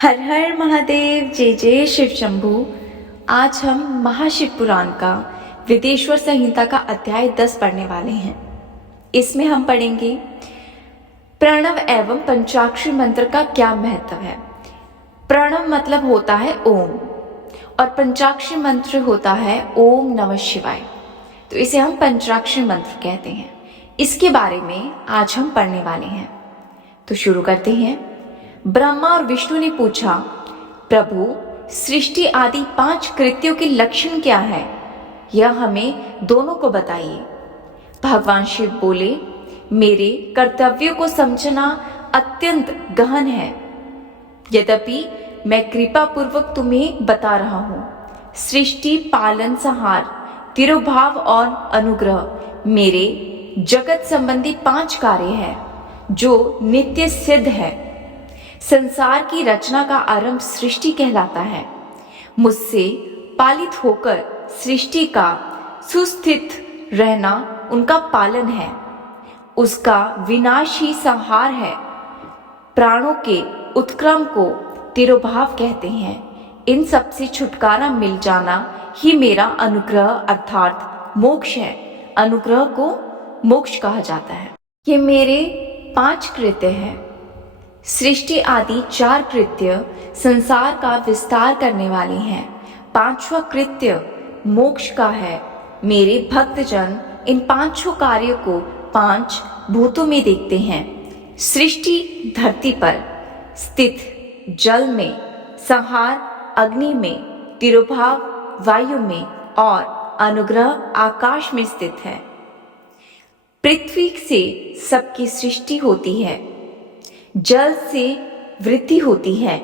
हर हर महादेव, जय जय शिव शंभू। आज हम महाशिव पुराण का विदेश्वर संहिता का अध्याय 10 पढ़ने वाले हैं। इसमें हम पढ़ेंगे प्रणव एवं पंचाक्षरी मंत्र का क्या महत्व है। प्रणव मतलब होता है ओम और पंचाक्षरी मंत्र होता है ओम नमः शिवाय। तो इसे हम पंचाक्षरी मंत्र कहते हैं। इसके बारे में आज हम पढ़ने वाले हैं। तो शुरू करते हैं। ब्रह्मा और विष्णु ने पूछा, प्रभु सृष्टि आदि 5 कृत्यों के लक्षण क्या है, यह हमें दोनों को बताइए। भगवान शिव बोले, मेरे कर्तव्यों को समझना अत्यंत गहन है, यद्यपि मैं कृपा पूर्वक तुम्हें बता रहा हूँ। सृष्टि, पालन, संहार, तिरोभाव और अनुग्रह मेरे जगत संबंधी 5 कार्य हैं जो नित्य सिद्ध है। संसार की रचना का आरंभ सृष्टि कहलाता है। मुझसे पालित होकर सृष्टि का सुस्थित रहना उनका पालन है। उसका विनाश ही संहार है। प्राणों के उत्क्रम को तिरोभाव कहते हैं। इन सब से छुटकारा मिल जाना ही मेरा अनुग्रह अर्थात मोक्ष है। अनुग्रह को मोक्ष कहा जाता है। ये मेरे 5 कृत्य हैं। सृष्टि आदि 4 कृत्य संसार का विस्तार करने वाले हैं। 5वां कृत्य मोक्ष का है। मेरे भक्तजन इन 5 कार्यों को 5 भूतों में देखते हैं। सृष्टि धरती पर स्थित, जल में, संहार अग्नि में, तिरोभाव वायु में और अनुग्रह आकाश में स्थित है। पृथ्वी से सबकी सृष्टि होती है। जल से वृद्धि होती है।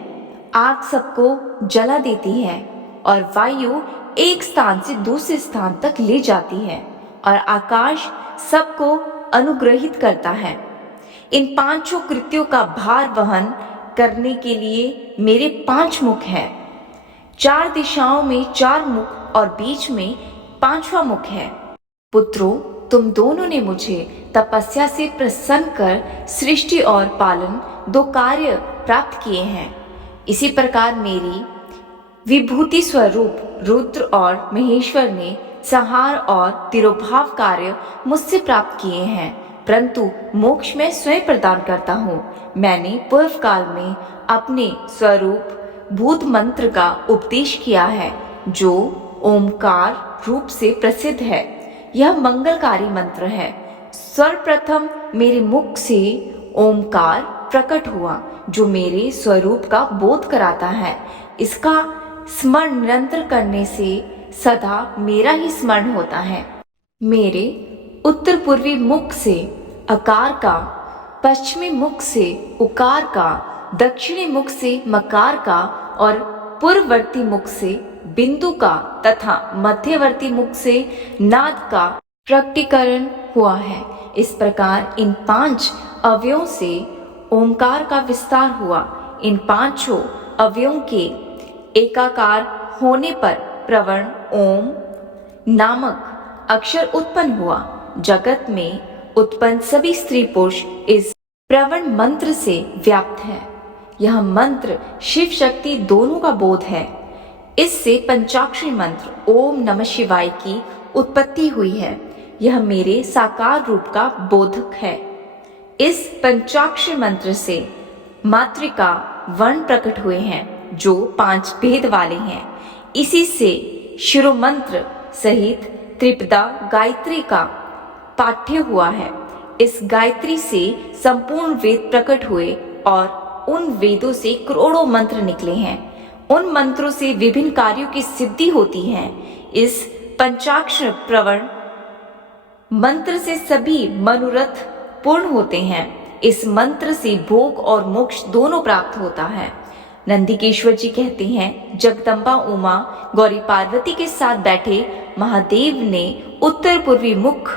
आग सबको जला देती है और वायु एक स्थान से दूसरे स्थान तक ले जाती है और आकाश सबको अनुग्रहित करता है। इन 5 कृत्यों का भार वहन करने के लिए मेरे 5 मुख हैं। 4 दिशाओं में 4 मुख और बीच में 5वां मुख है। पुत्रों, तुम दोनों ने मुझे तपस्या से प्रसन्न कर सृष्टि और पालन 2 कार्य प्राप्त किए हैं। इसी प्रकार मेरी विभूति स्वरूप रुद्र और महेश्वर ने संहार और तिरोभाव कार्य मुझसे प्राप्त किए हैं, परंतु मोक्ष मैं स्वयं प्रदान करता हूँ। मैंने पूर्व काल में अपने स्वरूप भूत मंत्र का उपदेश किया है, जो ओमकार रूप से प्रसिद्ध है। यह मंगलकारी मंत्र है। सर्वप्रथम मेरे मुख से ओमकार प्रकट हुआ, जो मेरे स्वरूप का बोध कराता है। इसका स्मरण निरंतर करने से सदा मेरा ही स्मरण होता है। मेरे उत्तर पूर्वी मुख से अकार का, पश्चिमी मुख से उकार का, दक्षिणी मुख से मकार का और पूर्ववर्ती मुख से बिंदु का तथा मध्यवर्ती मुख से नाद का प्रकटीकरण हुआ है। इस प्रकार इन 5 अवयवों से ओमकार का विस्तार हुआ। इन 5 अवयवों के एकाकार होने पर प्रवर्ण ओम नामक अक्षर उत्पन्न हुआ। जगत में उत्पन्न सभी स्त्री पुरुष इस प्रवर्ण मंत्र से व्याप्त है। यह मंत्र शिव शक्ति दोनों का बोध है। इससे पंचाक्षरी मंत्र ओम नमः शिवाय की उत्पत्ति हुई है। यह मेरे साकार रूप का बोधक है। इस पंचाक्षरी मंत्र से मातृका वर्ण प्रकट हुए हैं, जो 5 भेद वाले हैं। इसी से शिरोमंत्र सहित त्रिपदा गायत्री का पाठ्य हुआ है। इस गायत्री से संपूर्ण वेद प्रकट हुए और उन वेदों से करोड़ों मंत्र निकले हैं। उन मंत्रों से विभिन्न कार्यों की सिद्धि होती है। इस पंचाक्षर प्रवर्ण मंत्र से सभी मनोरथ पूर्ण होते हैं। इस मंत्र से भोग और मोक्ष दोनों प्राप्त होता है। नंदिकेश्वर जी कहते हैं, जगदम्बा उमा गौरी पार्वती के साथ बैठे महादेव ने उत्तर पूर्वी मुख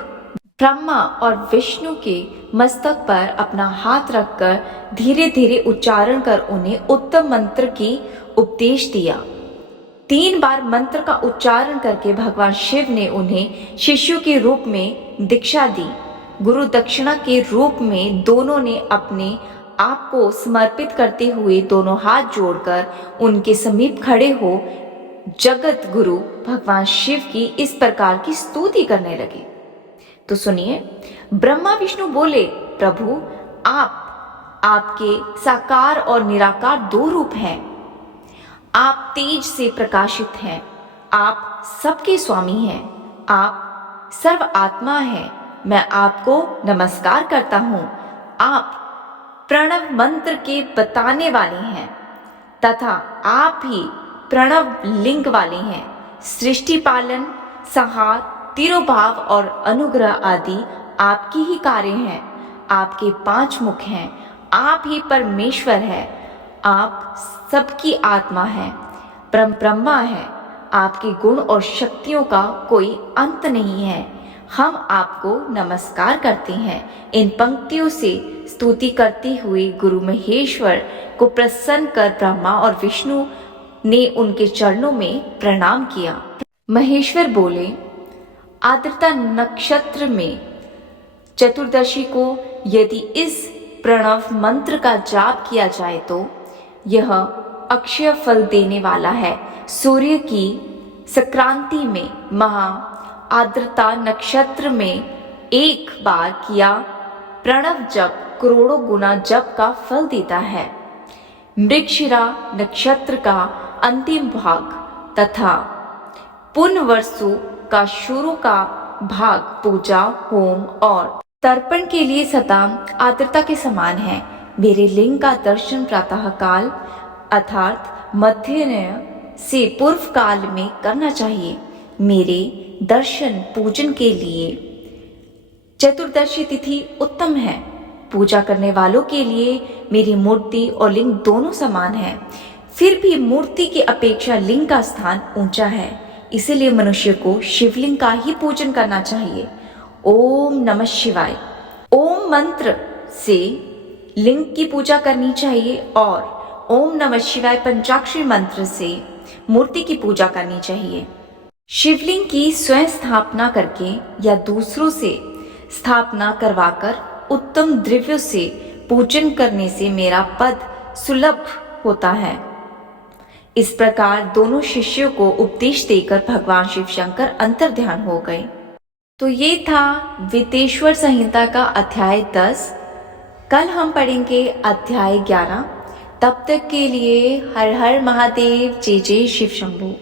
ब्रह्मा और विष्णु के मस्तक पर अपना हाथ रखकर धीरे धीरे उच्चारण कर उन्हें उत्तम मंत्र की उपदेश दिया। 3 बार मंत्र का उच्चारण करके भगवान शिव ने उन्हें शिष्यों के रूप में दीक्षा दी। गुरु दक्षिणा के रूप में दोनों ने अपने आपको समर्पित करते हुए दोनों हाथ जोड़कर उनके समीप खड़े हो जगत गुरु भगवान शिव की इस प्रकार की स्तुति करने लगे। तो सुनिए, ब्रह्मा विष्णु बोले, प्रभु आपके साकार और निराकार दो रूप हैं। आप तेज से प्रकाशित हैं, आप सबके स्वामी हैं, आप सर्व आत्मा हैं। मैं आपको नमस्कार करता हूँ। आप प्रणव मंत्र के बताने वाले हैं तथा आप ही प्रणव लिंग वाले हैं। सृष्टि पालन, संहार, तिरोभाव और अनुग्रह आदि आपकी ही कार्य हैं। आपके 5 मुख हैं। आप ही परमेश्वर है। आप सबकी आत्मा है, परम ब्रह्मा है। आपके गुण और शक्तियों का कोई अंत नहीं है। हम आपको नमस्कार करते हैं। इन पंक्तियों से स्तुति करते हुए गुरु महेश्वर को प्रसन्न कर ब्रह्मा और विष्णु ने उनके चरणों में प्रणाम किया। महेश्वर बोले, आर्द्रता नक्षत्र में चतुर्दशी को यदि इस प्रणव मंत्र का जाप किया जाए तो यह अक्षय फल देने वाला है। सूर्य की संक्रांति में महा आर्द्रता नक्षत्र में एक बार किया प्रणव जप करोड़ों गुना जप का फल देता है। मृगशिरा नक्षत्र का अंतिम भाग तथा पुनर्वसु का शुरू का भाग पूजा, होम और तर्पण के लिए सदा आर्द्रता के समान है। मेरे लिंग का दर्शन प्रातः काल अर्थात मध्याह्न से पूर्व काल में करना चाहिए। मेरे दर्शन पूजन के लिए चतुर्दशी तिथि उत्तम है। पूजा करने वालों के लिए मेरी मूर्ति और लिंग दोनों समान है। फिर भी मूर्ति की अपेक्षा लिंग का स्थान ऊंचा है, इसलिए मनुष्य को शिवलिंग का ही पूजन करना चाहिए। ओम नमः शिवाय ओम मंत्र से लिंग की पूजा करनी चाहिए और ओम नमः शिवाय पंचाक्षरी मंत्र से मूर्ति की पूजा करनी चाहिए। शिवलिंग की स्वयं स्थापना करके या दूसरों से स्थापना करवाकर उत्तम द्रव्यों से पूजन करने से मेरा पद सुलभ होता है। इस प्रकार दोनों शिष्यों को उपदेश देकर भगवान शिव शंकर अंतर्ध्यान हो गए। तो ये था विदेश्वर संहिता का अध्याय 10। कल हम पढ़ेंगे अध्याय 11। तब तक के लिए हर हर महादेव, जय जय शिव शंभू।